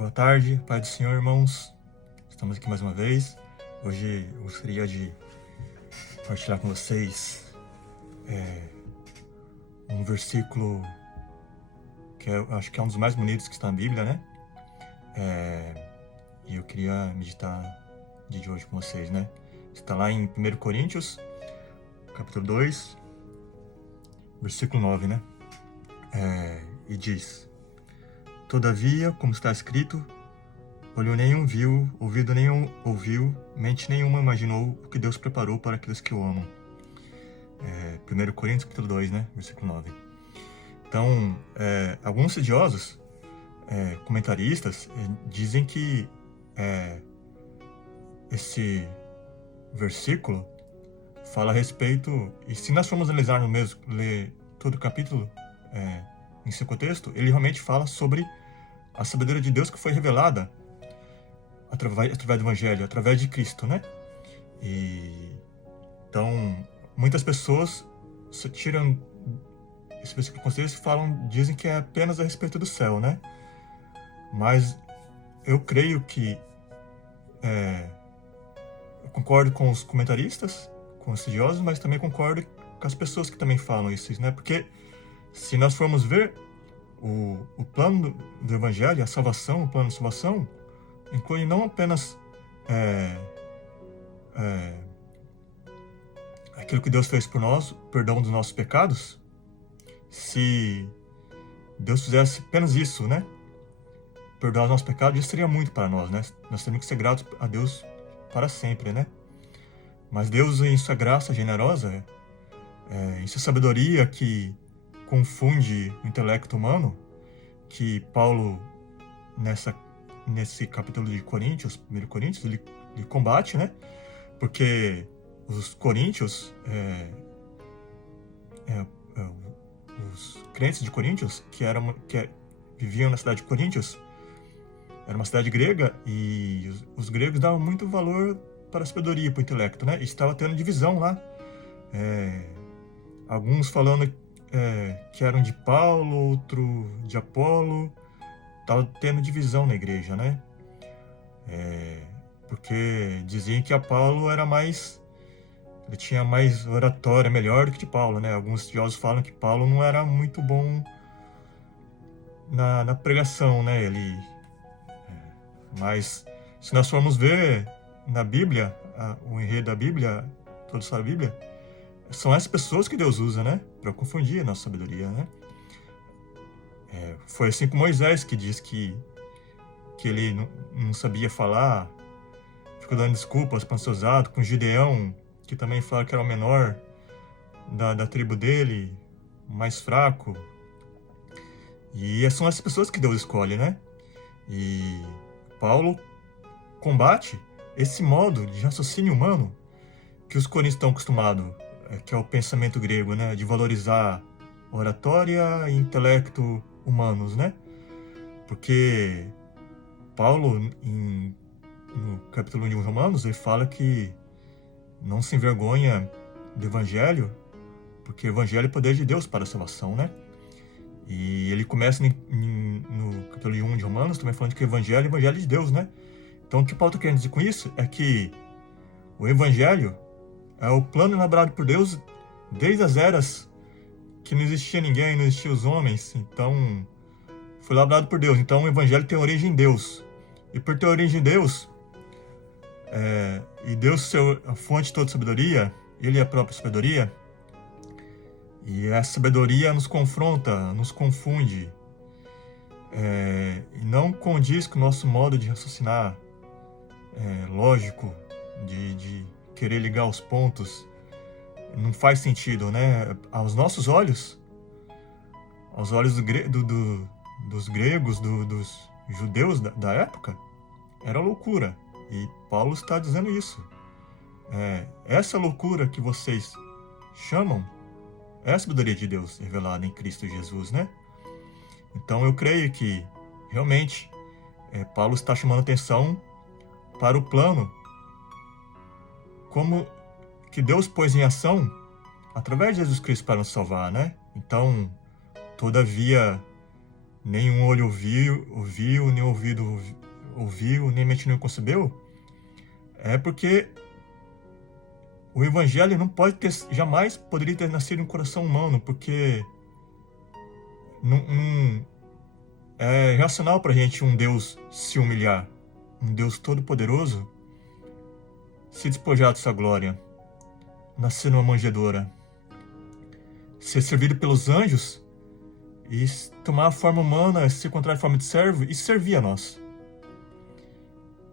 Boa tarde, Pai do Senhor, irmãos. Estamos aqui mais uma vez. Hoje eu gostaria de compartilhar com vocês um versículo que eu acho que é um dos mais bonitos que está na Bíblia, né? E eu queria meditar o dia de hoje com vocês, né? Está lá em 1 Coríntios, capítulo 2, versículo 9, né? E diz: Todavia, como está escrito, olho nenhum viu, ouvido nenhum ouviu, mente nenhuma imaginou o que Deus preparou para aqueles que o amam. 1 Coríntios, capítulo 2, né? Versículo 9. Então, alguns estudiosos, comentaristas, dizem que esse versículo fala a respeito, e se nós formos analisar no mesmo, ler todo o capítulo em seu contexto, ele realmente fala sobre a sabedoria de Deus que foi revelada através do Evangelho, através de Cristo, né? Então, muitas pessoas tiram esse versículo do contexto e dizem que é apenas a respeito do céu, né? Mas eu creio que eu concordo com os comentaristas, com os estudiosos, mas também concordo com as pessoas que também falam isso, né? Porque se nós formos ver o plano do Evangelho, a salvação, o plano de salvação, inclui não apenas aquilo que Deus fez por nós, o perdão dos nossos pecados. Se Deus fizesse apenas isso, né? Perdoar os nossos pecados, isso seria muito para nós, né? Nós temos que ser gratos a Deus para sempre, né? Mas Deus, em sua graça generosa, em sua sabedoria que confunde o intelecto humano, que Paulo, nesse capítulo de Coríntios, 1 Coríntios, ele combate, né? Porque os coríntios, os crentes de Coríntios, que viviam na cidade de Coríntios, era uma cidade grega, e os gregos davam muito valor para a sabedoria, para o intelecto, né? E estava tendo divisão lá. Alguns falando que eram de Paulo, outro de Apolo. Estava tendo divisão na igreja, né? Porque diziam que Apolo ele tinha mais oratória, melhor do que de Paulo, né? Alguns estudiosos falam que Paulo não era muito bom na pregação, né? Mas se nós formos ver na Bíblia, o enredo da Bíblia, toda a história da Bíblia, são essas pessoas que Deus usa, né? Para confundir a nossa sabedoria, né? Foi assim com Moisés, que diz que ele não sabia falar, ficou dando desculpas para ser usado, com Gideão, que também fala que era o menor da tribo dele, mais fraco. E são essas pessoas que Deus escolhe, né? E Paulo combate esse modo de raciocínio humano que os coríntios estão acostumados, que é o pensamento grego, né? De valorizar oratória e intelecto humanos, né? Porque Paulo, no capítulo 1 de Romanos, ele fala que não se envergonha do Evangelho, porque o Evangelho é o poder de Deus para a salvação, né? E ele começa no capítulo 1 de Romanos também falando que o Evangelho é o Evangelho de Deus, né? Então o que Paulo está querendo dizer com isso é que o Evangelho é o plano elaborado por Deus desde as eras que não existia ninguém, não existiam os homens. Então foi elaborado por Deus. Então o Evangelho tem origem em Deus. E por ter origem em Deus, e Deus ser a fonte de toda sabedoria, Ele é a própria sabedoria, e essa sabedoria nos confronta, nos confunde, e não condiz com o nosso modo de raciocinar lógico, de querer ligar os pontos. Não faz sentido, né? Aos nossos olhos, aos olhos dos gregos, dos judeus da época, era loucura. E Paulo está dizendo isso. Essa loucura que vocês chamam é a sabedoria de Deus revelada em Cristo Jesus, né? Então eu creio que, realmente, Paulo está chamando atenção para o plano como que Deus pôs em ação através de Jesus Cristo para nos salvar, né? Então, todavia, nenhum olho ouviu, nem ouvido ouviu, nem mente não concebeu, é porque o Evangelho não pode ter, jamais poderia ter nascido em um coração humano, porque não é racional pra gente um Deus se humilhar, um Deus todo-poderoso se despojar de sua glória, nascer numa manjedoura, ser servido pelos anjos e tomar a forma humana, se encontrar em forma de servo e servir a nós.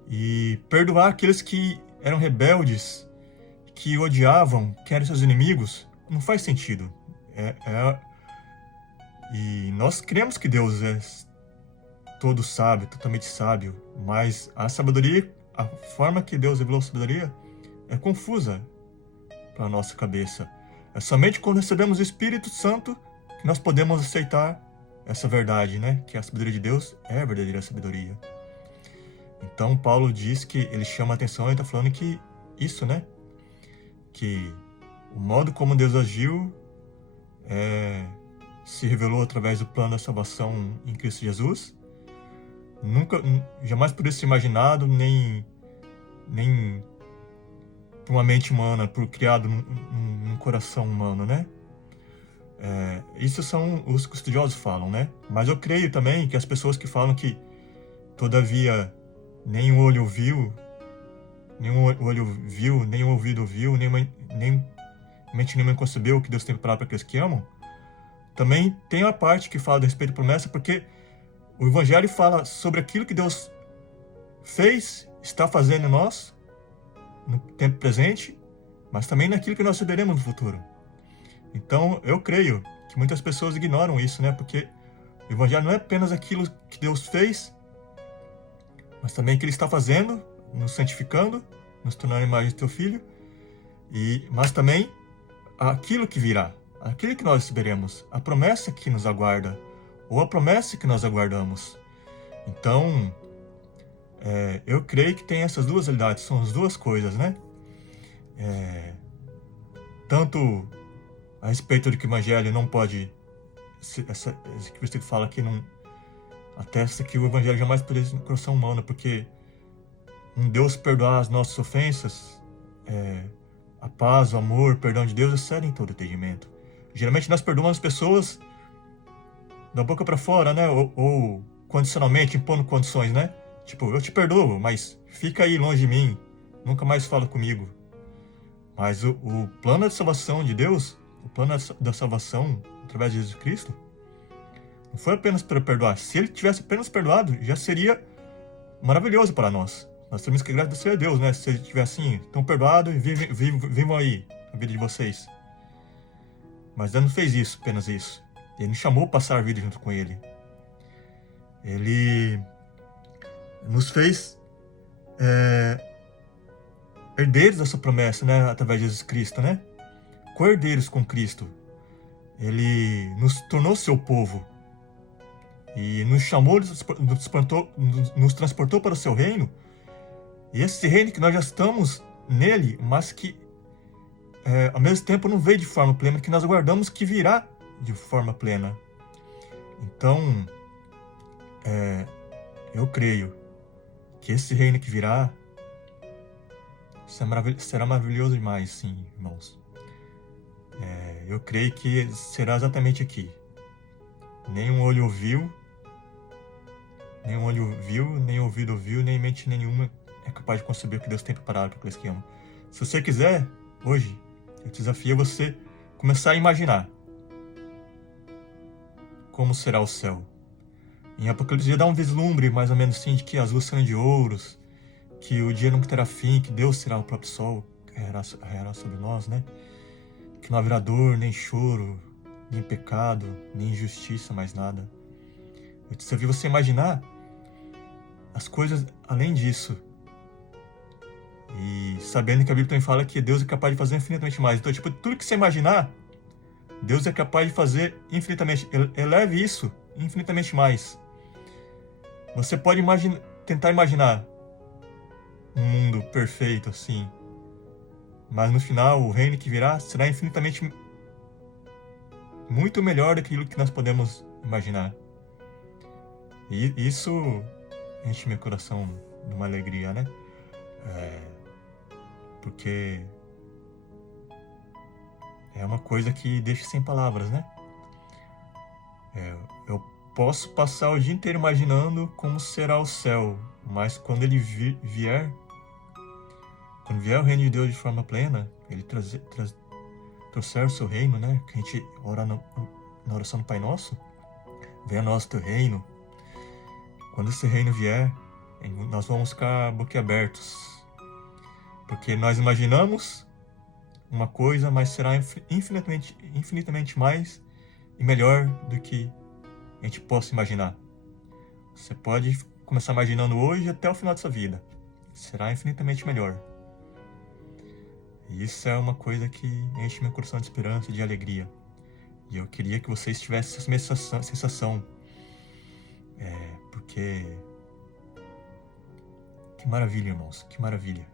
E perdoar aqueles que eram rebeldes, que odiavam, que eram seus inimigos, não faz sentido. E nós cremos que Deus é todo sábio, totalmente sábio, mas a sabedoria, a forma que Deus revelou a sabedoria, é confusa para a nossa cabeça. É somente quando recebemos o Espírito Santo que nós podemos aceitar essa verdade, né? Que a sabedoria de Deus é a verdadeira sabedoria. Então, Paulo diz que ele chama a atenção, ele está falando que isso, né? Que o modo como Deus agiu se revelou através do plano da salvação em Cristo Jesus. Jamais poderia ser imaginado, nem por uma mente humana, criado num coração humano, né? Isso são os que os estudiosos falam, né? Mas eu creio também que as pessoas que falam que, todavia, nem o olho viu, nem o ouvido ouviu, nem mente nenhuma concebeu o que Deus tem preparado para aqueles que amam, também tem a parte que fala a respeito da promessa, porque o Evangelho fala sobre aquilo que Deus fez, está fazendo em nós, no tempo presente, mas também naquilo que nós receberemos no futuro. Então, eu creio que muitas pessoas ignoram isso, né? Porque o Evangelho não é apenas aquilo que Deus fez, mas também o que Ele está fazendo, nos santificando, nos tornando a imagem do Teu Filho, mas também aquilo que virá, aquilo que nós receberemos, a promessa que nos aguarda, ou a promessa que nós aguardamos. Então, eu creio que tem essas duas realidades, são as duas coisas, né? Tanto a respeito de que o Evangelho não pode, esse que você fala que não atesta que o Evangelho jamais poderia ser no coração humano, porque um Deus perdoar as nossas ofensas, a paz, o amor, o perdão de Deus excedem todo entendimento. Geralmente nós perdoamos as pessoas da boca para fora, né? Ou condicionalmente, impondo condições, né? Tipo, eu te perdoo, mas fica aí longe de mim, nunca mais fala comigo. Mas o plano de salvação de Deus, o plano da salvação através de Jesus Cristo, não foi apenas para perdoar. Se Ele tivesse apenas perdoado, já seria maravilhoso para nós. Nós temos que agradecer a Deus, né? Se Ele tivesse assim, tão perdoado, vivam aí a vida de vocês. Mas Deus não fez isso, apenas isso. Ele nos chamou a passar a vida junto com Ele. Ele nos fez herdeiros dessa promessa, né? Através de Jesus Cristo, né? Co-herdeiros com Cristo. Ele nos tornou seu povo. E nos chamou, nos transportou para o seu reino. E esse reino que nós já estamos nele, mas que ao mesmo tempo não veio de forma plena, que nós aguardamos que virá de forma plena. Então, eu creio que esse reino que virá será maravilhoso demais, sim, irmãos. Eu creio que será exatamente aqui. Nenhum olho viu, nem ouvido ouviu, nem mente nenhuma é capaz de conceber o que Deus tem preparado para aqueles que amam. Se você quiser, hoje, eu desafio você começar a imaginar como será o céu. Em Apocalipse já dá um vislumbre, mais ou menos assim, de que as ruas serão de ouros, que o dia nunca terá fim, que Deus será o próprio sol, que raiará sobre nós, né? Que não haverá dor, nem choro, nem pecado, nem injustiça, mais nada. Eu desafio você a imaginar as coisas além disso. E sabendo que a Bíblia também fala que Deus é capaz de fazer infinitamente mais. Então, tipo, tudo que você imaginar, Deus é capaz de fazer infinitamente. Eleve isso infinitamente mais. Você pode tentar imaginar um mundo perfeito assim, mas no final o reino que virá será infinitamente muito melhor daquilo que nós podemos imaginar. E isso enche meu coração de uma alegria, né? Porque é uma coisa que deixa sem palavras, né? Eu posso passar o dia inteiro imaginando como será o céu, mas quando ele vier, quando vier o reino de Deus de forma plena, ele trouxer o seu reino, né? Que a gente ora na oração do Pai Nosso, venha a nós o teu reino. Quando esse reino vier, nós vamos ficar boquiabertos, porque nós imaginamos uma coisa, mas será infinitamente mais e melhor do que a gente possa imaginar. Você pode começar imaginando hoje até o final da sua vida. Será infinitamente melhor. E isso é uma coisa que enche meu coração de esperança e de alegria. E eu queria que vocês tivessem essa mesma sensação. Porque... que maravilha, irmãos. Que maravilha.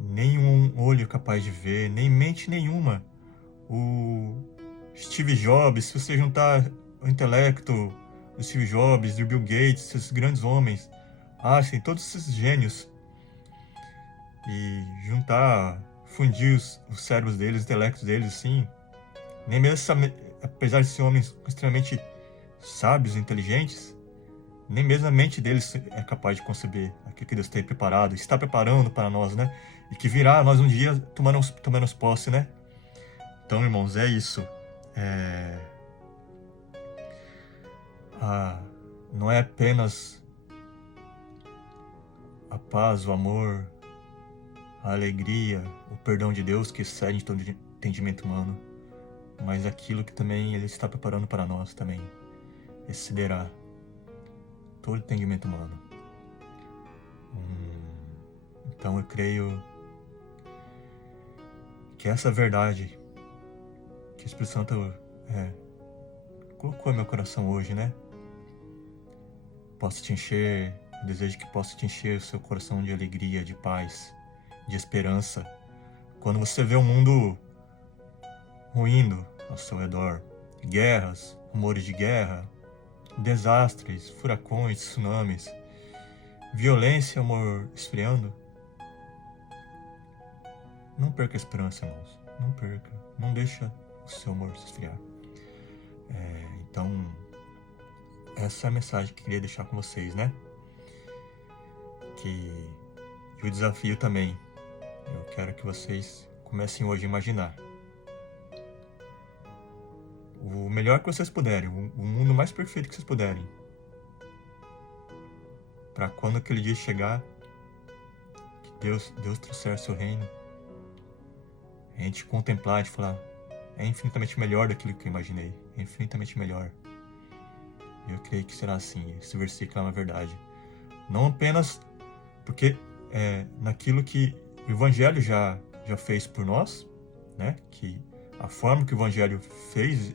Nenhum olho é capaz de ver, nem mente nenhuma. O Steve Jobs, se você juntar o intelecto do Steve Jobs, do Bill Gates, esses grandes homens, Einstein, todos esses gênios, e fundir os cérebros deles, os intelectos deles, assim, nem mesmo, apesar de ser homens extremamente sábios e inteligentes, nem mesmo a mente deles é capaz de conceber aquilo que Deus tem preparado, está preparando para nós, né? E que virá nós um dia tomarmos posse, né? Então, irmãos, é isso. Não é apenas a paz, o amor, a alegria, o perdão de Deus que excede todo entendimento humano, mas aquilo que também Ele está preparando para nós também excederá todo entendimento humano. Então eu creio que essa verdade que o Espírito Santo colocou no meu coração hoje, né? Desejo que possa te encher o seu coração de alegria, de paz, de esperança. Quando você vê o mundo ruindo ao seu redor, guerras, rumores de guerra, desastres, furacões, tsunamis, violência e amor esfriando, não perca a esperança, irmãos. Não perca. Não deixa o seu amor se esfriar. Então, essa é a mensagem que eu queria deixar com vocês, né? E o desafio também. Eu quero que vocês comecem hoje a imaginar o melhor que vocês puderem, o mundo mais perfeito que vocês puderem, para quando aquele dia chegar, que Deus trouxer seu reino, a gente contemplar e falar, é infinitamente melhor daquilo que eu imaginei, é infinitamente melhor. Eu creio que será assim, esse versículo é uma verdade. Não apenas porque naquilo que o Evangelho já fez por nós, né? Que a forma que o Evangelho fez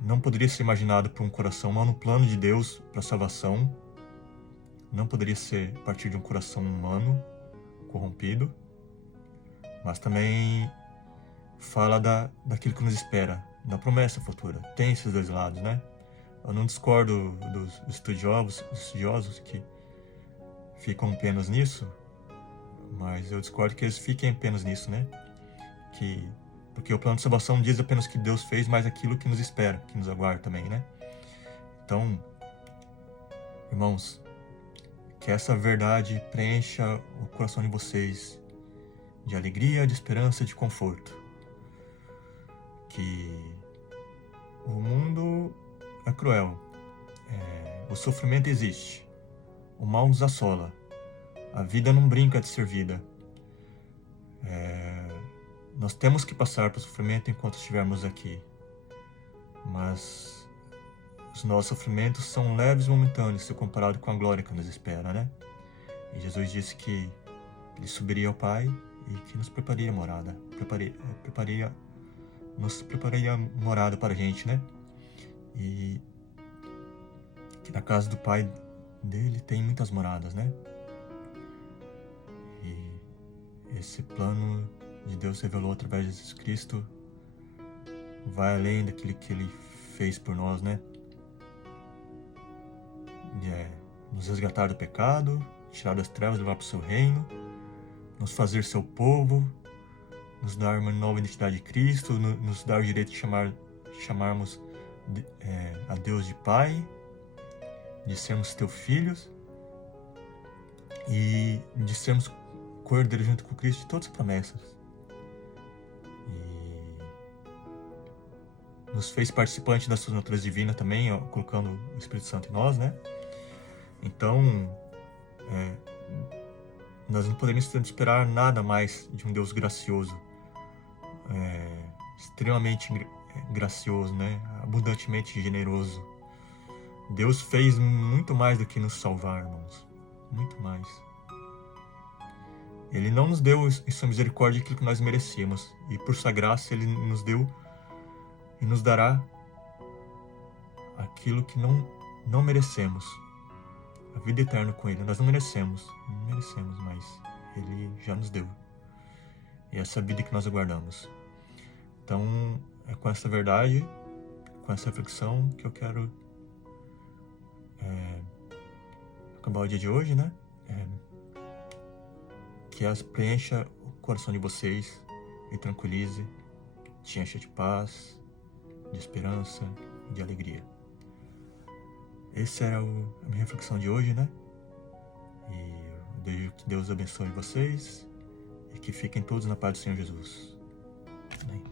não poderia ser imaginado por um coração humano. No plano de Deus para a salvação não poderia ser a partir de um coração humano corrompido, mas também fala daquilo que nos espera, da promessa futura. Tem esses dois lados, né? Eu não discordo dos estudiosos que ficam apenas nisso, mas eu discordo que eles fiquem apenas nisso, né? Porque o plano de salvação diz apenas que Deus fez, mas aquilo que nos espera, que nos aguarda também, né? Então, irmãos, que essa verdade preencha o coração de vocês de alegria, de esperança, de conforto. Que o mundo é cruel, o sofrimento existe, o mal nos assola, a vida não brinca de ser vida. Nós temos que passar pelo sofrimento enquanto estivermos aqui, mas os nossos sofrimentos são leves e momentâneos se comparado com a glória que nos espera, né? E Jesus disse que Ele subiria ao Pai e que nos prepararia morada, nos prepararia morada para a gente, né? E que na casa do Pai dele tem muitas moradas, né? E esse plano de Deus revelou através de Jesus Cristo vai além daquilo que Ele fez por nós, né? Nos resgatar do pecado, tirar das trevas, levar para o seu reino, nos fazer seu povo, nos dar uma nova identidade de Cristo, nos dar o direito de chamarmos a Deus de Pai, de sermos teus filhos e de sermos cordeiros junto com Cristo de todas as promessas. E nos fez participante da sua natureza divina também, ó, colocando o Espírito Santo em nós, né? Então, nós não podemos esperar nada mais de um Deus gracioso, extremamente gracioso, né? Abundantemente generoso. Deus fez muito mais do que nos salvar, irmãos. Muito mais. Ele não nos deu em sua misericórdia aquilo que nós merecíamos. E por sua graça Ele nos deu e nos dará aquilo que não merecemos. A vida eterna com Ele. Nós não merecemos, mas Ele já nos deu. E essa vida que nós aguardamos. Então, é com essa verdade, com essa reflexão que eu quero acabar o dia de hoje, né? Que ela preencha o coração de vocês e tranquilize, te encha de paz, de esperança e de alegria. Essa era a minha reflexão de hoje, né? E eu desejo que Deus abençoe vocês e que fiquem todos na paz do Senhor Jesus. Amém.